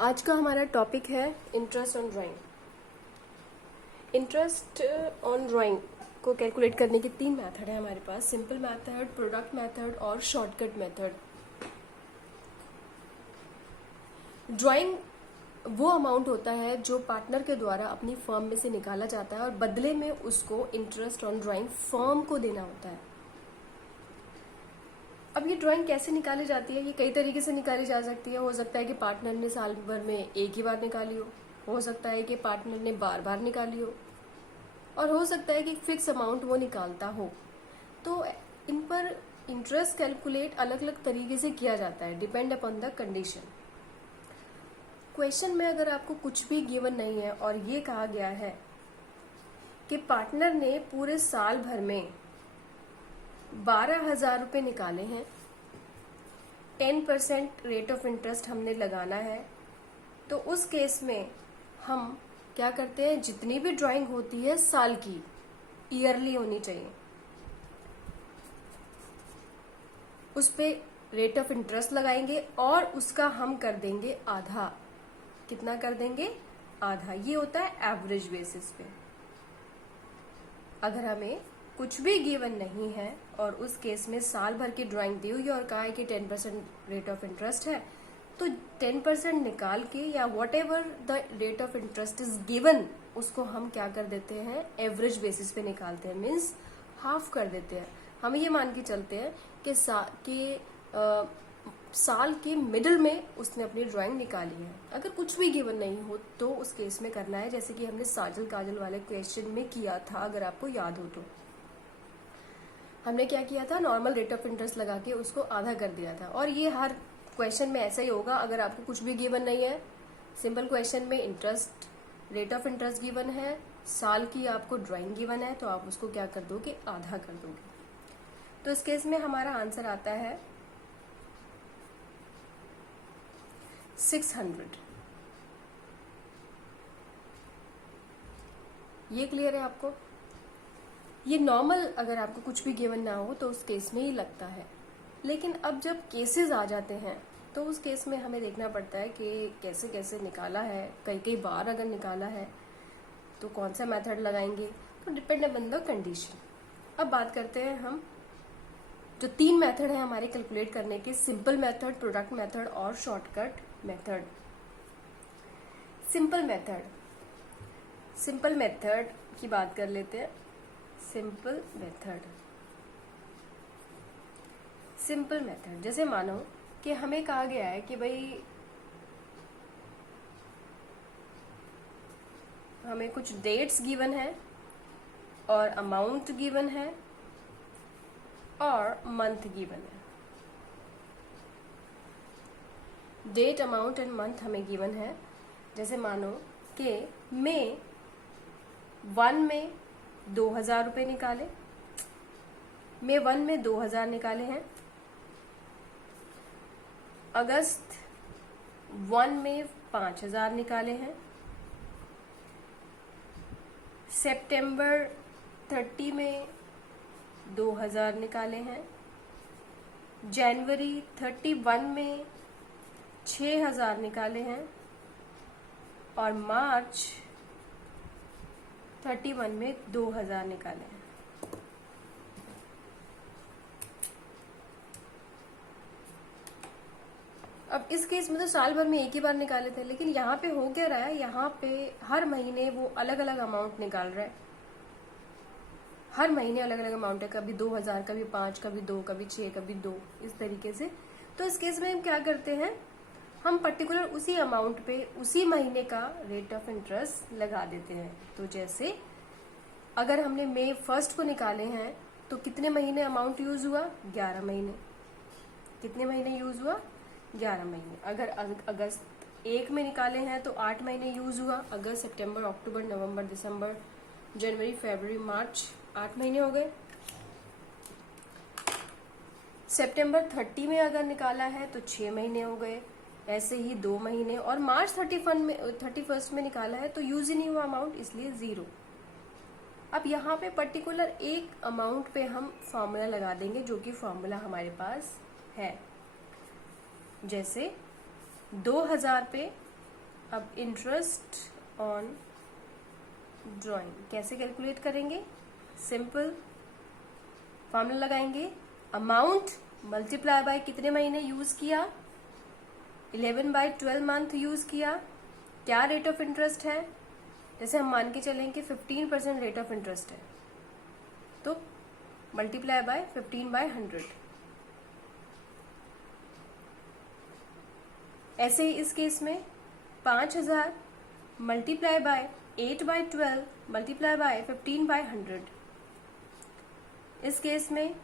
आज का हमारा टॉपिक है interest on drawing. Interest on drawing को कैलकुलेट करने के 3 मेथड है हमारे पास, सिंपल मेथड, प्रोडक्ट मेथड और शॉर्टकट मेथड। ड्राइंग वो अमाउंट होता है जो पार्टनर के द्वारा अपनी फर्म में से निकाला जाता है और बदले में उसको इंटरेस्ट ऑन ड्राइंग फर्म को देना होता है। अब ये ड्राइंग कैसे निकाली जाती है? ये कई तरीके से निकाली जा सकती है। हो सकता है कि पार्टनर ने साल भर में एक ही बार निकाली हो सकता है कि पार्टनर ने बार बार निकाली हो, और हो सकता है कि फिक्स अमाउंट वो निकालता हो। तो इन पर इंटरेस्ट कैलकुलेट अलग अलग तरीके से किया जाता है, depend upon the condition. Question में अगर आपको कुछ भी गिवन नहीं है और ये कहा गया है कि पार्टनर ने पूरे साल भर में 12,000 रुपये निकाले हैं, 10% रेट ऑफ इंटरेस्ट हमने लगाना है, तो उस केस में हम क्या करते हैं, जितनी भी ड्राइंग होती है साल की, ईयरली होनी चाहिए, उस पे रेट ऑफ इंटरेस्ट लगाएंगे और उसका हम कर देंगे आधा। कितना कर देंगे? आधा। ये होता है एवरेज बेसिस पे। अगर हमें कुछ भी गिवन नहीं है और उस केस में साल भर की ड्राइंग दी हुई है और कहा है कि 10% रेट ऑफ इंटरेस्ट है, तो 10% निकाल के या what ever the rate of interest is given, उसको हम क्या कर देते हैं, एवरेज बेसिस पे निकालते हैं, मीन्स हाफ कर देते हैं। हम ये मान के चलते हैं कि साल के मिडिल में उसने अपनी ड्राइंग निकाली है। अगर कुछ भी गिवन नहीं हो तो उस केस में करना है जैसे कि हमने साजल काजल वाले क्वेश्चन में किया था, अगर आपको याद हो तो। हमने क्या किया था, नॉर्मल रेट ऑफ इंटरेस्ट लगा के उसको आधा कर दिया था। और ये हर क्वेश्चन में ऐसा ही होगा। अगर आपको कुछ भी गिवन नहीं है, सिंपल क्वेश्चन में interest, rate of interest given है, साल की आपको ड्राइंग गिवन है, तो आप उसको क्या कर दोगे, आधा कर दोगे। तो इस केस में हमारा आंसर आता है 600। ये क्लियर है आपको? ये नॉर्मल अगर आपको कुछ भी गिवन ना हो तो उस केस में ही लगता है, लेकिन अब जब केसेस आ जाते हैं तो उस केस में हमें देखना पड़ता है कि कैसे कैसे निकाला है, कई बार अगर निकाला है तो कौन सा मेथड लगाएंगे, तो डिपेंड अपॉन द कंडीशन। अब बात करते हैं हम जो 3 मेथड है हमारे कैलकुलेट करने के, सिंपल मेथड, प्रोडक्ट मेथड और शॉर्टकट मेथड। सिंपल मेथड की बात कर लेते हैं। सिंपल मेथड जैसे मानो कि हमें कहा गया है कि भाई हमें कुछ डेट्स गिवन है और अमाउंट गिवन है और मंथ गिवन है। डेट, अमाउंट एंड मंथ हमें गिवन है। जैसे मानो कि मई 1 में 2,000 रुपये निकाले, मई 1 में 2,000 निकाले हैं, अगस्त 1 में 5,000 निकाले हैं, सितंबर 30 में 2,000 निकाले हैं, जनवरी 31 में 6,000 निकाले हैं और मार्च 31 में 2,000 निकाले हैं। अब इस केस में तो साल भर में एक ही बार निकाले थे, लेकिन यहाँ पे हो क्या रहा है, यहाँ पे हर महीने वो अलग अलग अमाउंट निकाल रहा है। हर महीने अलग अलग अमाउंट है, कभी 2,000, कभी 5, कभी 2, कभी 6, कभी 2, इस तरीके से। तो इस केस में हम क्या करते हैं, हम पर्टिकुलर उसी अमाउंट पे उसी महीने का रेट ऑफ इंटरेस्ट लगा देते हैं। तो जैसे अगर हमने मई 1 को निकाले हैं तो कितने महीने अमाउंट यूज हुआ, 11 महीने। कितने महीने यूज हुआ, 11 महीने। अगर अगस्त 1 में निकाले हैं तो 8 महीने यूज हुआ, अगस्त, सितंबर, अक्टूबर, नवंबर, दिसंबर, जनवरी, फरवरी, मार्च, 8 महीने हो गए। सितंबर 30 में अगर निकाला है तो 6 महीने हो गए, ऐसे ही 2 महीने। और मार्च 31 में निकाला है तो यूज ही नहीं हुआ अमाउंट, इसलिए 0। अब यहाँ पे पर्टिकुलर एक अमाउंट पे हम फॉर्मूला लगा देंगे, जो कि फॉर्मूला हमारे पास है। जैसे 2,000 पे अब इंटरेस्ट ऑन ड्राइंग कैसे कैलकुलेट करेंगे? सिंपल फॉर्मूला लगाएंगे, अमाउंट मल्टीप्लाई बाय कितने महीने यूज किया, 11/12 मंथ यूज किया, क्या रेट ऑफ इंटरेस्ट है, जैसे हम मान के चलेंगे 15% रेट ऑफ इंटरेस्ट है तो मल्टीप्लाई बाय 15/100। ऐसे ही इस केस में 5000 मल्टीप्लाई बाय 8/12 मल्टीप्लाई बाय 15/100। इस केस में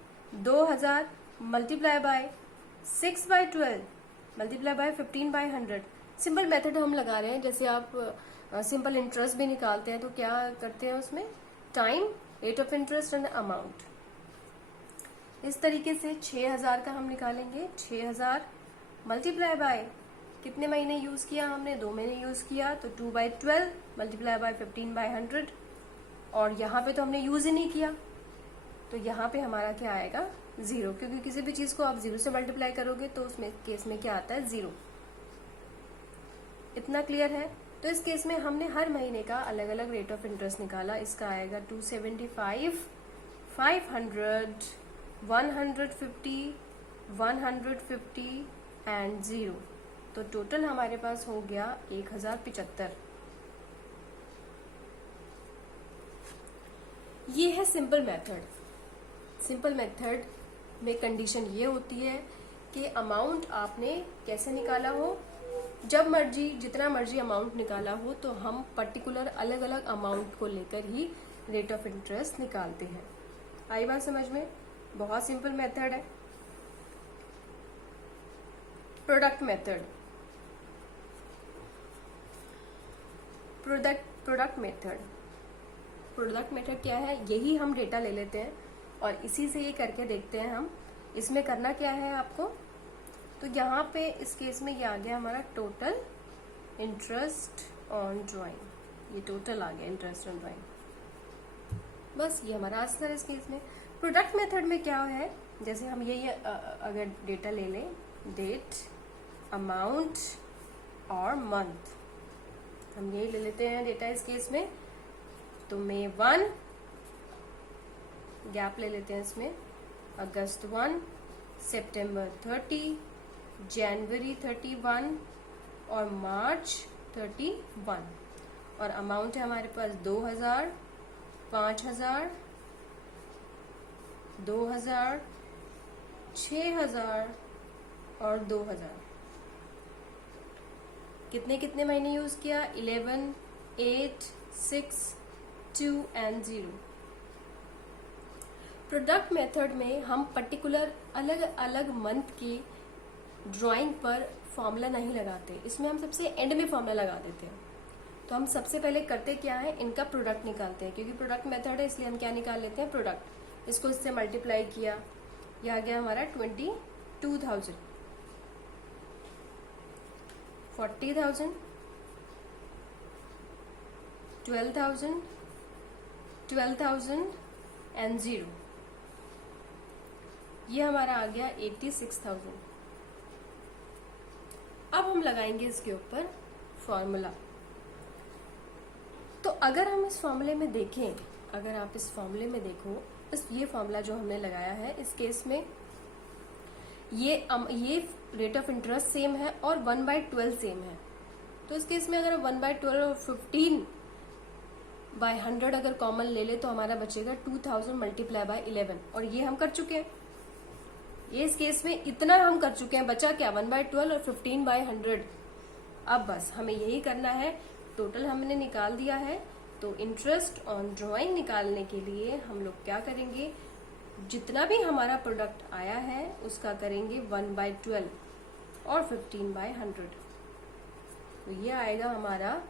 2000 multiply by 6/12 multiply by 15/100। Simple method हम लगा रहे हैं, जैसे आप सिंपल इंटरेस्ट भी निकालते हैं तो क्या करते हैं उसमें, time, rate of interest and amount. इस तरीके से 6000 का हम निकालेंगे, 6000 मल्टीप्लाई बाय कितने महीने यूज किया हमने, 2 महीने यूज किया तो 2/12 मल्टीप्लाई बाय 15/100। और यहाँ पे तो हमने यूज ही नहीं किया तो यहाँ पे हमारा क्या आएगा, 0, क्योंकि किसी भी चीज को आप 0 से मल्टीप्लाई करोगे तो उसमें केस में क्या आता है, 0। इतना क्लियर है? तो इस केस में हमने हर महीने का अलग अलग रेट ऑफ इंटरेस्ट निकाला। इसका आएगा 275, 500, 150, 150 एंड 0। तो टोटल हमारे पास हो गया 1075। ये है सिंपल मेथड। सिंपल मेथड में कंडीशन ये होती है कि अमाउंट आपने कैसे निकाला हो, जब मर्जी जितना मर्जी अमाउंट निकाला हो तो हम पर्टिकुलर अलग अलग अमाउंट को लेकर ही रेट ऑफ इंटरेस्ट निकालते हैं। आई बात समझ में? बहुत सिंपल मेथड है। प्रोडक्ट मेथड, प्रोडक्ट मेथड क्या है, यही हम डेटा ले लेते हैं और इसी से ये करके देखते हैं हम। इसमें करना क्या है आपको, तो यहाँ पे इस केस में ये आ गया हमारा टोटल इंटरेस्ट ऑन ड्राइंग। ये टोटल आ गया इंटरेस्ट ऑन ड्राइंग, बस ये हमारा आंसर है इस केस में। प्रोडक्ट मेथड में क्या है, जैसे हम ये अगर डेटा ले लें, डेट, अमाउंट और मंथ, हम यही ले लेते हैं डेटा इस केस में। तो मई 1, गैप ले लेते हैं इसमें, अगस्त 1, सितंबर 30, जनवरी 31 और मार्च 31। और अमाउंट है हमारे पास 2000, 5000, 2000, 6000 और 2000। कितने कितने महीने यूज किया, 11, 8, 6, 2 एंड 0। प्रोडक्ट मेथड में हम पर्टिकुलर अलग अलग मंथ की ड्राइंग पर फॉर्मूला नहीं लगाते, इसमें हम सबसे एंड में फॉर्मूला लगा देते हैं। तो हम सबसे पहले करते क्या है, इनका प्रोडक्ट निकालते हैं, क्योंकि प्रोडक्ट मेथड है इसलिए हम क्या निकाल लेते हैं, प्रोडक्ट। इसको इससे मल्टीप्लाई किया, यह आ गया हमारा 22,000, 40,000, 12,000, 12,000 एंड 0। ये हमारा आ गया 86,000। अब हम लगाएंगे इसके ऊपर फॉर्मूला। तो अगर हम इस फॉर्मूले में देखें, अगर आप इस फॉर्मूले में देखो, ये फॉर्मूला जो हमने लगाया है इस केस में ये रेट ऑफ इंटरेस्ट सेम है और 1/12 सेम है। तो इस केस में अगर 1/12 और 15/100 अगर कॉमन ले ले तो हमारा बचेगा 2000 मल्टीप्लाई बाय 11। और ये हम कर चुके हैं, ये इस केस में इतना हम कर चुके हैं, बचा क्या, 1/12 और 15/100। अब बस हमें यही करना है, टोटल हमने निकाल दिया है। तो इंटरेस्ट ऑन ड्राइंग निकालने के लिए हम लोग क्या करेंगे, जितना भी हमारा प्रोडक्ट आया है उसका करेंगे 1/12 और 15/100। तो ये आएगा हमारा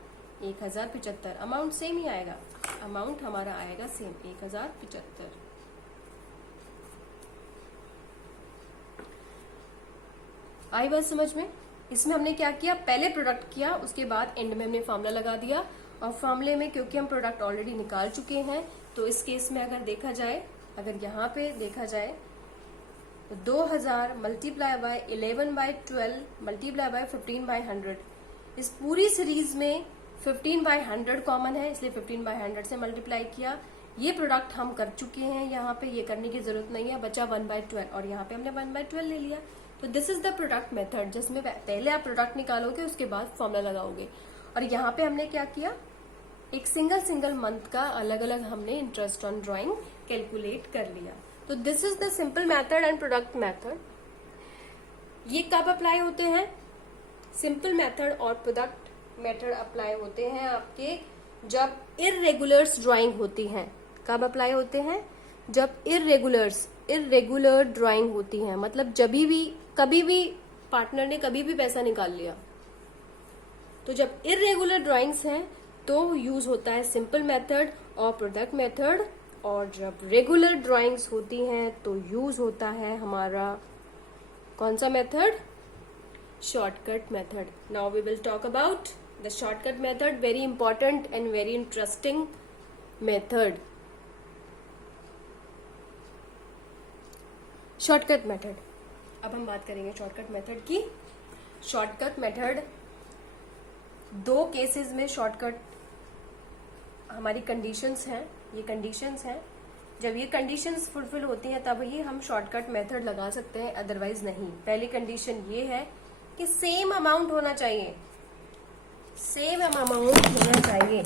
1075। अमाउंट सेम ही आएगा, अमाउंट हमारा आएगा सेम 1075। आई बात समझ में? इसमें हमने क्या किया, पहले प्रोडक्ट किया, उसके बाद एंड में हमने फॉर्मूला लगा दिया। और फॉर्मूले में क्योंकि हम प्रोडक्ट ऑलरेडी निकाल चुके हैं तो इस केस में अगर देखा जाए, अगर यहाँ पे देखा जाए तो 2000 मल्टीप्लाई बाय 11/12 मल्टीप्लाई बाय 15/100, इस पूरी सीरीज में 15/100 कॉमन है, इसलिए 15/100 से मल्टीप्लाई किया। ये प्रोडक्ट हम कर चुके हैं, यहाँ पे ये करने की जरूरत नहीं है, बचा 1/12 और यहाँ पे हमने 1/12 ले लिया। तो this is the product method, जिसमें पहले आप प्रोडक्ट निकालोगे, उसके बाद फॉर्मूला लगाओगे। और यहाँ पे हमने क्या किया, एक सिंगल मंथ का अलग अलग हमने इंटरेस्ट ऑन ड्राइंग कैलकुलेट कर लिया। तो this is the simple method and product method. ये कब अप्लाई होते हैं? सिंपल मेथड और प्रोडक्ट मेथड अप्लाई होते हैं आपके जब इररेगुलर्स ड्राइंग होती हैं। कब अप्लाई होते हैं? जब इररेगुलर ड्राइंग होती है, मतलब कभी भी पार्टनर ने कभी भी पैसा निकाल लिया। तो जब इररेगुलर ड्राइंग्स हैं तो यूज होता है सिंपल मेथड और प्रोडक्ट मेथड, और जब रेगुलर ड्राइंग्स होती हैं तो यूज होता है हमारा कौन सा method? Shortcut method. Now we will talk about the shortcut method, very important and very interesting method. Shortcut method, अब हम बात करेंगे शॉर्टकट मेथड की। शॉर्टकट मेथड, दो केसेस में शॉर्टकट हमारी कंडीशंस हैं, ये कंडीशंस हैं। जब ये कंडीशंस फुलफिल होती हैं तब ही हम शॉर्टकट मेथड लगा सकते हैं, अदरवाइज नहीं। पहली कंडीशन ये है कि सेम अमाउंट होना चाहिए, सेम अमाउंट होना चाहिए।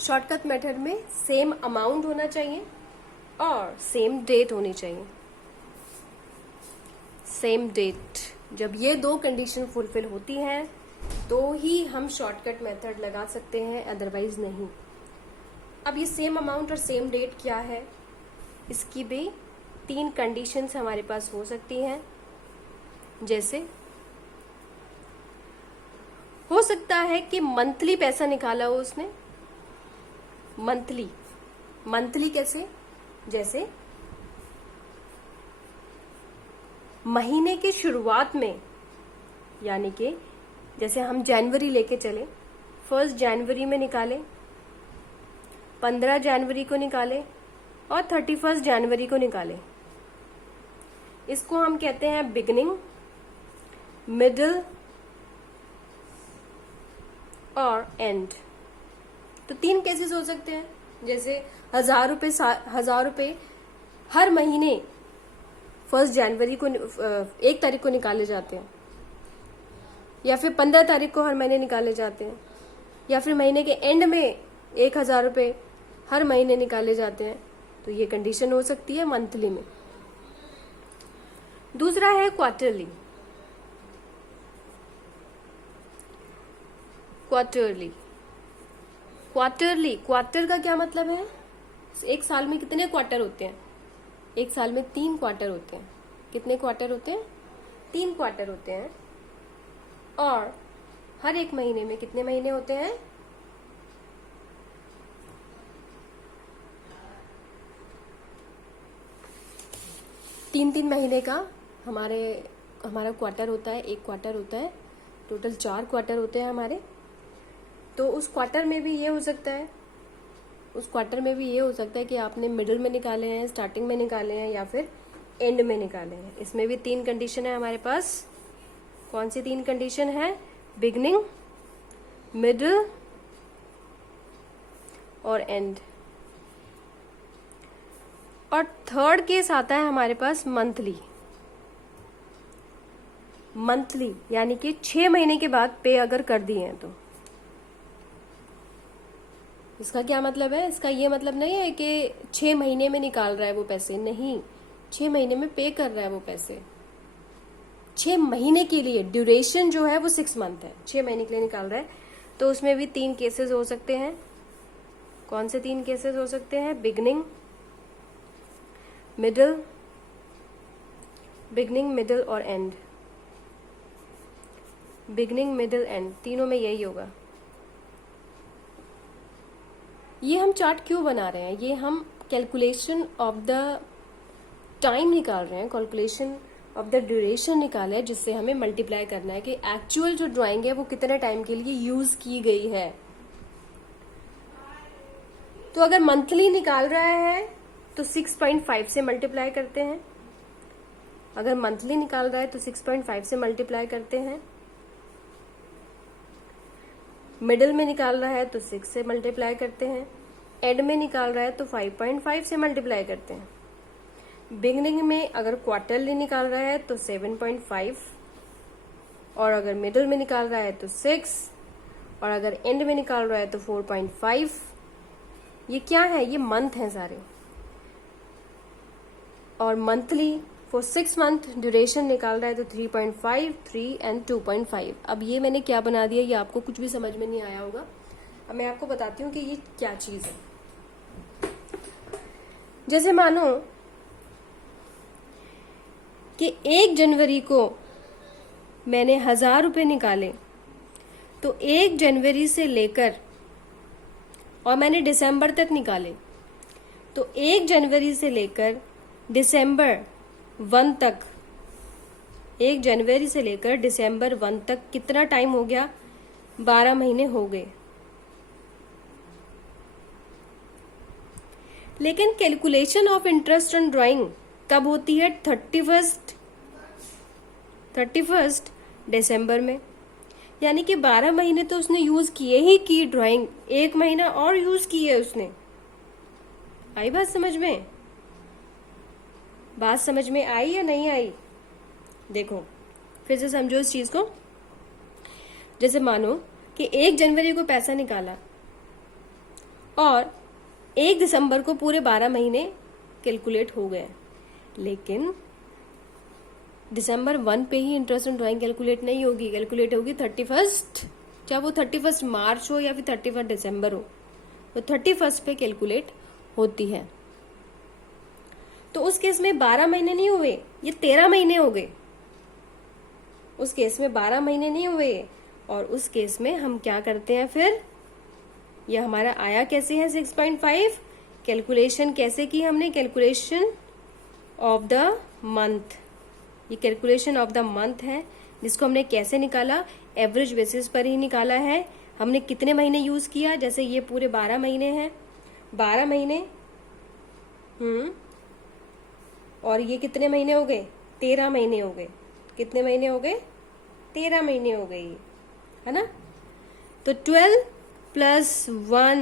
शॉर्टकट मेथड में सेम अमाउंट होना चाहिए और सेम डेट होनी चाहिए, सेम डेट। जब ये दो कंडीशन फुलफिल होती हैं तो ही हम शॉर्टकट मेथड लगा सकते हैं, अदरवाइज नहीं। अब ये सेम अमाउंट और सेम डेट क्या है, इसकी भी 3 कंडीशंस हमारे पास हो सकती हैं। जैसे हो सकता है कि मंथली पैसा निकाला हो उसने, मंथली कैसे? जैसे महीने की शुरुआत में, यानी कि जैसे हम जनवरी लेके चले, 1 जनवरी में निकाले, 15 जनवरी को निकाले और 31 जनवरी को निकाले। इसको हम कहते हैं बिगिनिंग, मिडिल और एंड। तो 3 केसेस हो सकते हैं, जैसे 1000 रुपए हर महीने 1 जनवरी को 1 तारीख को निकाले जाते हैं, या फिर 15 तारीख को हर महीने निकाले जाते हैं, या फिर महीने के एंड में 1000 रुपए हर महीने निकाले जाते हैं। तो ये कंडीशन हो सकती है मंथली में। दूसरा है क्वार्टरली। क्वार्टर का क्या मतलब है? एक साल में कितने क्वार्टर होते हैं? एक साल में 3 क्वार्टर होते हैं। कितने क्वार्टर होते हैं? 3 क्वार्टर होते हैं। और हर एक महीने में कितने महीने होते हैं? 3 महीने का हमारा क्वार्टर होता है, एक क्वार्टर होता है, टोटल 4 क्वार्टर होते हैं हमारे। तो उस क्वार्टर में भी ये हो सकता है कि आपने मिडिल में निकाले हैं, स्टार्टिंग में निकाले हैं, या फिर एंड में निकाले हैं। इसमें भी 3 कंडीशन है हमारे पास। कौन सी 3 कंडीशन है? बिगनिंग, मिडिल और एंड। और थर्ड केस आता है हमारे पास मंथली, यानी कि 6 महीने के बाद पे अगर कर दिए हैं तो। इसका क्या मतलब है? इसका ये मतलब नहीं है कि 6 महीने में निकाल रहा है वो पैसे, नहीं, 6 महीने में पे कर रहा है वो पैसे। 6 महीने के लिए ड्यूरेशन जो है वो 6 मंथ है, 6 महीने के लिए निकाल रहा है। तो उसमें भी 3 केसेस हो सकते हैं। कौन से 3 केसेस हो सकते हैं? बिगनिंग, मिडिल और एंड। बिगनिंग, मिडिल, एंड, तीनों में यही होगा। ये हम चार्ट क्यों बना रहे हैं? ये हम कैलकुलेशन ऑफ द टाइम निकाल रहे हैं, कैलकुलेशन ऑफ द ड्यूरेशन निकाला है, जिससे हमें मल्टीप्लाई करना है कि एक्चुअल जो ड्राइंग है वो कितने टाइम के लिए यूज की गई है। तो अगर मंथली निकाल रहा है तो 6.5 से मल्टीप्लाई करते हैं, अगर मंथली निकाल रहा है तो 6.5 से मल्टीप्लाई करते हैं, मिडिल में निकाल रहा है तो 6 से मल्टीप्लाई करते हैं, एंड में निकाल रहा है तो 5.5 से मल्टीप्लाई करते हैं। बिगनिंग में अगर क्वार्टरली निकाल रहा है तो 7.5, और अगर मिडिल में निकाल रहा है तो 6, और अगर एंड में निकाल रहा है तो 4.5। ये क्या है? ये मंथ हैं सारे। और मंथली फॉर 6 मंथ ड्यूरेशन निकाल रहा है तो 3.5, 3 एंड 2.5। अब ये मैंने क्या बना दिया, ये आपको कुछ भी समझ में नहीं आया होगा। अब मैं आपको बताती हूँ कि ये क्या चीज है। जैसे मानो कि 1 जनवरी को मैंने 1000 रुपये निकाले, तो 1 जनवरी से लेकर, और मैंने दिसंबर तक निकाले, तो 1 जनवरी से लेकर दिसंबर 1 तक, 1 जनवरी से लेकर दिसंबर 1 तक कितना टाइम हो गया? 12 महीने हो गए। लेकिन calculation of interest on drawing कब होती है? 31 दिसंबर में। यानी कि 12 महीने तो उसने यूज किए ही की ड्राइंग, 1 महीना और यूज की है उसने। आई बात समझ में? बात समझ में आई या नहीं आई? देखो फिर से समझो इस चीज को। जैसे मानो कि 1 जनवरी को पैसा निकाला और 1 दिसंबर को पूरे 12 महीने कैलकुलेट हो गए, लेकिन दिसंबर 1 पे ही इंटरेस्ट ऑन ड्राइंग कैलकुलेट नहीं होगी, कैलकुलेट होगी 31, चाहे वो 31 मार्च हो या फिर 31 दिसंबर हो, तो 31 पे कैलकुलेट होती है। तो उस केस में 12 महीने नहीं हुए, ये 13 महीने हो गए। उस केस में 12 महीने नहीं हुए, और उस केस में हम क्या करते हैं फिर? ये हमारा आया कैसे है 6.5? कैलकुलेशन कैसे की हमने? Calculation of the month. ये कैलकुलेशन ऑफ द मंथ है, जिसको हमने कैसे निकाला? एवरेज बेसिस पर ही निकाला है। हमने कितने महीने यूज किया? जैसे ये पूरे 12 महीने हैं, 12 महीने, और ये कितने महीने हो गए? 13 महीने हो गए। कितने महीने हो गए? 13 महीने हो गए, है ना? तो 12 + 1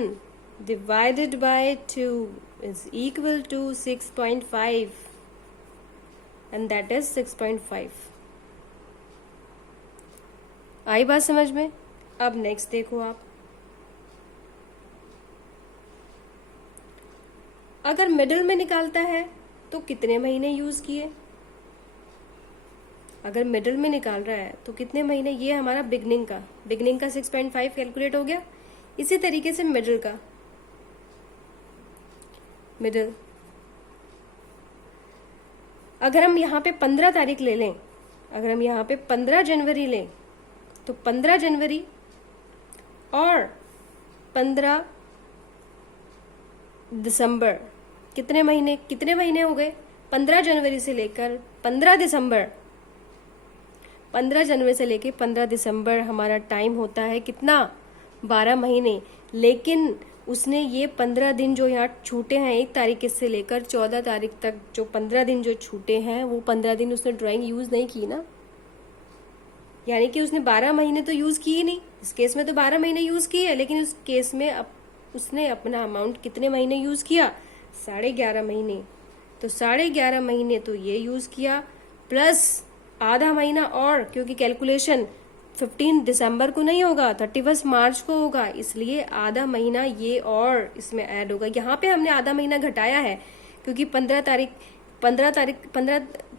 divided by 2 is equal to 6.5, and that is 6.5। आई बात समझ में? अब नेक्स्ट देखो आप, अगर मिडिल में निकालता है तो कितने महीने यूज किए? अगर मिडिल में निकाल रहा है तो कितने महीने? ये हमारा बिगनिंग का 6.5 कैलकुलेट हो गया। इसी तरीके से मिडिल का, मिडिल अगर हम यहाँ पे 15 तारीख ले लें, अगर हम यहाँ पे 15 जनवरी लें, तो 15 जनवरी और 15 दिसंबर कितने महीने हो गए? 15 जनवरी से लेकर 15 दिसंबर, 15 जनवरी से लेकर 15 दिसंबर हमारा टाइम होता है कितना? 12 महीने। लेकिन उसने ये 15 दिन जो यहाँ छूटे हैं, 1 तारीख से लेकर 14 तारीख तक जो 15 दिन जो छूटे हैं, वो 15 दिन उसने ड्राइंग यूज नहीं की ना। यानी कि उसने 12 महीने तो यूज की ही नहीं। इस केस में तो 12 महीने यूज की है, लेकिन उस केस में उसने अपना अमाउंट कितने महीने यूज किया? 11.5 महीने। तो 11.5 महीने तो ये यूज किया, प्लस आधा महीना और, क्योंकि कैलकुलेशन 15 दिसंबर को नहीं होगा, 31 मार्च को होगा, इसलिए आधा महीना ये और इसमें ऐड होगा। यहाँ पे हमने आधा महीना घटाया है, क्योंकि 15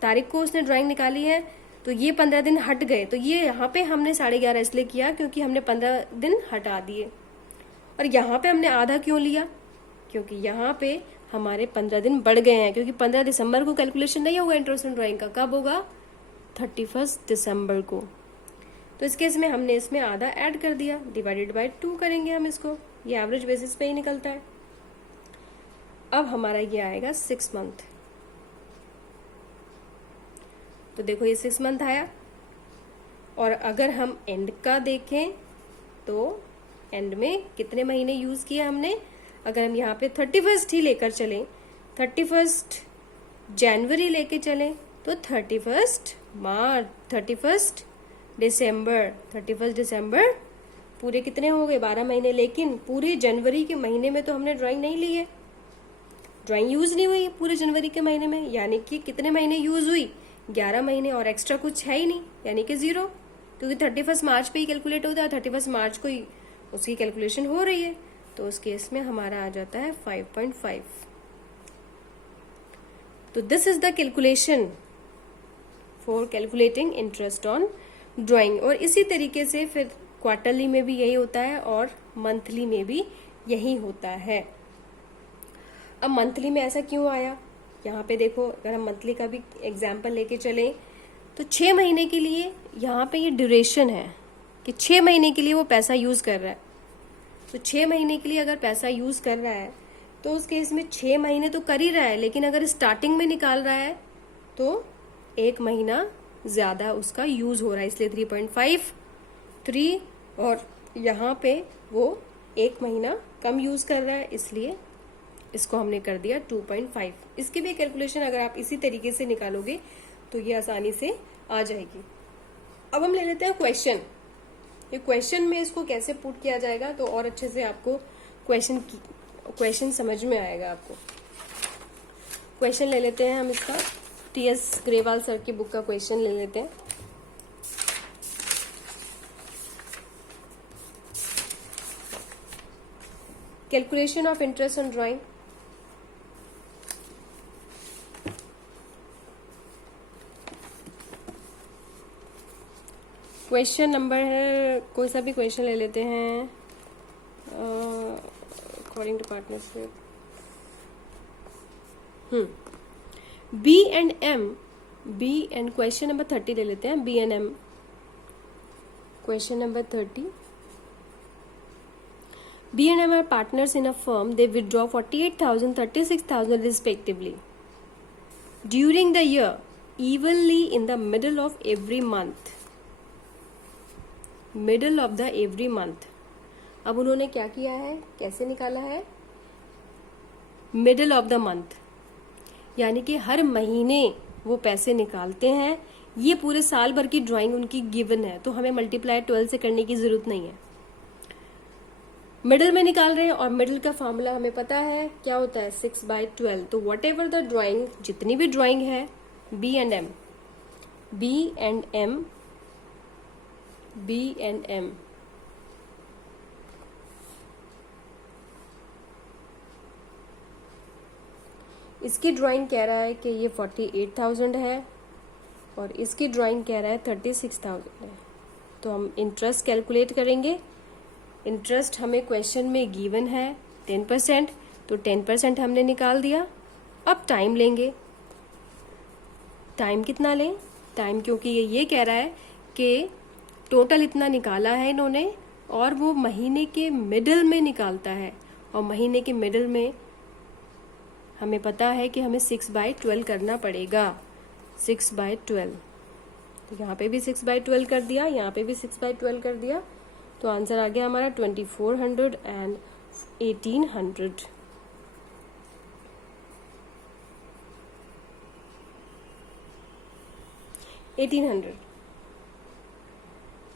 तारीख को उसने ड्राइंग निकाली है, तो ये 15 दिन हट गए। तो ये यहाँ पे हमने 11.5 इसलिए किया क्योंकि हमने 15 दिन हटा दिए। और यहाँ पे हमने आधा क्यों लिया? क्योंकि यहाँ पे हमारे 15 दिन बढ़ गए हैं, क्योंकि 15 दिसंबर को कैलकुलेशन नहीं होगा इंटरेस्ट ऑन ड्राइंग का। कब होगा? 31 दिसंबर को। तो इस केस में हमने इसमें आधा ऐड कर दिया, डिवाइडेड बाय 2 करेंगे हम इसको, ये एवरेज बेसिस पे ही निकलता है। अब हमारा ये आएगा 6 मंथ। तो देखो ये 6 मंथ आया। और अगर हम एंड का देखें तो एंड में कितने महीने यूज किए हमने? अगर हम यहाँ पे 31 ही लेकर चलें, 31 जनवरी लेके चलें, तो 31 दिसंबर पूरे कितने हो गए, 12 महीने। लेकिन पूरे जनवरी के महीने में तो हमने ड्राइंग नहीं ली है, ड्राइंग यूज नहीं हुई पूरे जनवरी के महीने में, यानी कि कितने महीने यूज हुई, 11 महीने, और एक्स्ट्रा कुछ है ही नहीं, यानी कि 0, क्योंकि 31 मार्च पे ही कैलकुलेट होता है, 31 मार्च को ही उसकी कैलकुलेशन हो रही है। तो उस केस में हमारा आ जाता है 5.5। तो this is the calculation for calculating interest on drawing. और इसी तरीके से फिर क्वार्टरली में भी यही होता है और मंथली में भी यही होता है। अब मंथली में ऐसा क्यों आया, यहाँ पे देखो, अगर हम मंथली का भी एग्जाम्पल लेके चले तो 6 महीने के लिए यहाँ पे ये ड्यूरेशन है कि 6 महीने के लिए वो पैसा यूज कर रहा है। तो 6 महीने के लिए अगर पैसा यूज कर रहा है तो उस केस में 6 महीने तो कर ही रहा है, लेकिन अगर स्टार्टिंग में निकाल रहा है तो 1 महीना ज्यादा उसका यूज हो रहा है, इसलिए 3.53, और यहाँ पे वो 1 महीना कम यूज कर रहा है, इसलिए इसको हमने कर दिया 2.5। इसकी भी कैलकुलेशन अगर आप इसी तरीके से निकालोगे तो ये आसानी से आ जाएगी। अब हम ले लेते हैं क्वेश्चन। ये क्वेश्चन में इसको कैसे पुट किया जाएगा तो और अच्छे से आपको क्वेश्चन समझ में आएगा। आपको क्वेश्चन ले लेते हैं हम इसका, टीएस ग्रेवाल सर की बुक का क्वेश्चन ले लेते हैं। Calculation of interest on drawing. Question number है, कोई सा भी क्वेश्चन ले लेते हैं, according to partnership. B and question number 30 ले लेते हैं, B and M. Question number 30, B and M are partners in a firm, they withdraw 48,000, 36,000 respectively during the year, evenly in the middle of every month. Middle of the every month. अब उन्होंने क्या किया है, कैसे निकाला है, middle of the month, यानी कि हर महीने वो पैसे निकालते हैं। ये पूरे साल भर की ड्राइंग उनकी गिवन है, तो हमें मल्टीप्लाई 12 से करने की जरूरत नहीं है। मिडल में निकाल रहे हैं और मिडल का फॉर्मूला हमें पता है क्या होता है, 6/12। तो वट एवर द ड्राइंग, जितनी भी ड्राइंग है, बी एंड एम, इसकी ड्राइंग कह रहा है कि ये 48,000 है और इसकी ड्राइंग कह रहा है 36,000 है। तो हम इंटरेस्ट कैलकुलेट करेंगे। इंटरेस्ट हमें क्वेश्चन में गिवन है 10%, तो 10% हमने निकाल दिया। अब टाइम लेंगे, टाइम कितना लें, टाइम, क्योंकि ये कह रहा है कि टोटल इतना निकाला है इन्होंने और वो महीने के मिडल में निकालता है, और महीने के मिडल में हमें पता है कि हमें 6/12 करना पड़ेगा, 6/12। तो यहाँ पे भी 6/12 कर दिया, यहाँ पे भी 6/12 कर दिया, तो आंसर आ गया हमारा 2400 एंड 1800।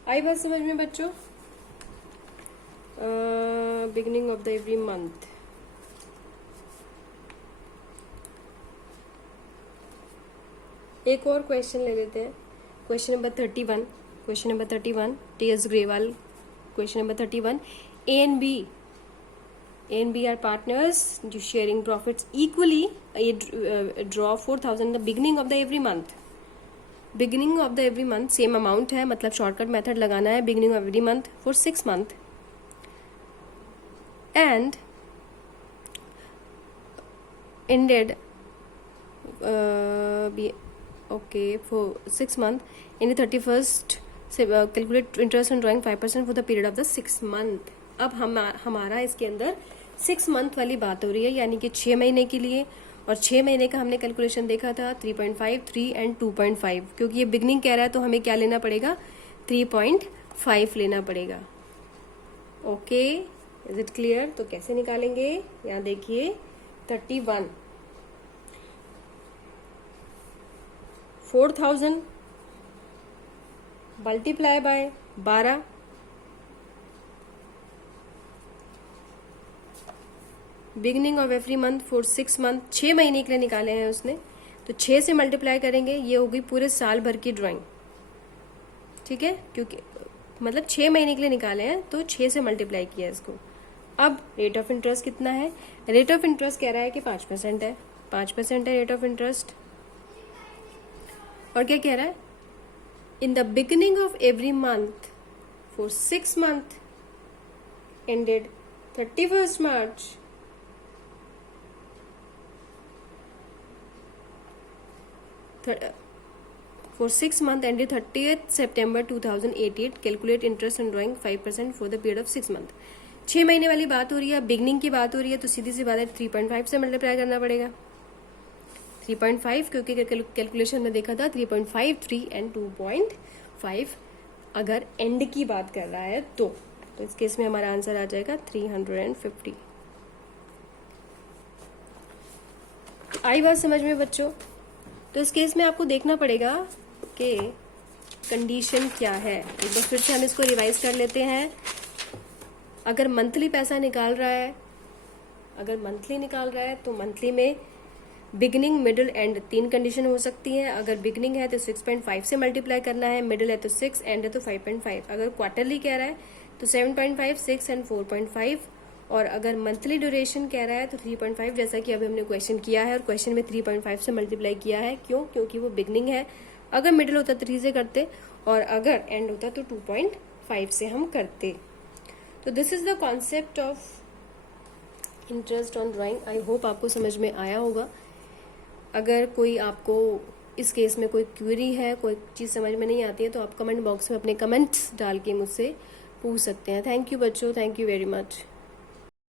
आई बात समझ में बच्चों? Beginning of the every month. एक और क्वेश्चन ले लेते हैं, question number 31, TS Grewal. Question number 31, A and B are partners sharing profits equally, draw 4,000 the beginning of the every month. Beginning of the every month same amount है, मतलब shortcut method लगाना है, beginning of every month for 6 month and ended for 6 months in the 31st calculate interest on drawing 5% for the period of the 6 month। अब हमारा इसके अंदर 6 month वाली बात हो रही है, यानी कि 6 महीने के लिए, और 6 महीने का हमने कैलकुलेशन देखा था 3.5, 3 एंड 2.5। क्योंकि ये बिगनिंग कह रहा है तो हमें क्या लेना पड़ेगा, 3.5 लेना पड़ेगा। Okay, is it clear? तो कैसे निकालेंगे, यहाँ देखिए 31 4000 multiply by 12, beginning of every month for 6 month, 6 महीने के लिए निकाले हैं उसने, तो 6 से मल्टीप्लाई करेंगे, ये होगी पूरे साल भर की ड्राइंग, ठीक है, क्योंकि मतलब 6 महीने के लिए निकाले हैं तो 6 से मल्टीप्लाई किया है इसको। अब रेट ऑफ इंटरेस्ट कितना है? रेट ऑफ इंटरेस्ट कह रहा है कि 5% है, 5% है रेट ऑफ इंटरेस्ट। और क्या कह रहा है? In the beginning of every month for 6 month ended 31st March for 6 months ended 30th September 2018 calculate interest on drawing 5% for the period of 6 month. 6 महीने वाली बात हो रही है, बिगनिंग की बात हो रही है, तो सीधी सी बात है 3.5 से मल्टीप्लाई करना पड़ेगा। 3.5 क्योंकि कैलकुलेशन में देखा था 3.5, 3 एंड 2.5 अगर एंड की बात कर रहा है तो इस केस में हमारा आंसर आ जाएगा 350। आई बात समझ में बच्चों? तो इस केस में आपको देखना पड़ेगा कि कंडीशन क्या है। एक बार फिर से हम इसको रिवाइज कर लेते हैं। अगर मंथली पैसा निकाल रहा है, तो मंथली में बिगिनिंग, मिडिल, एंड 3 कंडीशन हो सकती हैं। अगर बिगिनिंग है तो 6.5 से मल्टीप्लाई करना है, मिडिल है तो 6, एंड है तो 5.5। अगर क्वार्टरली कह रहा है तो 7.5, 6 एंड 4.5। और अगर मंथली ड्यूरेशन कह रहा है तो 3.5, जैसा कि अभी हमने क्वेश्चन किया है और क्वेश्चन में 3.5 से मल्टीप्लाई किया है। क्यों? क्योंकि वो बिगनिंग है। अगर मिडिल होता तो 3 से करते, और अगर एंड होता तो 2.5 से हम करते। तो this is the concept of interest on drawing. I hope आपको समझ में आया होगा। अगर कोई आपको इस केस में कोई क्वेरी है, कोई चीज़ समझ में नहीं आती है, तो आप कमेंट बॉक्स में अपने कमेंट्स डाल के मुझसे पूछ सकते हैं। थैंक यू बच्चों, थैंक यू वेरी मच।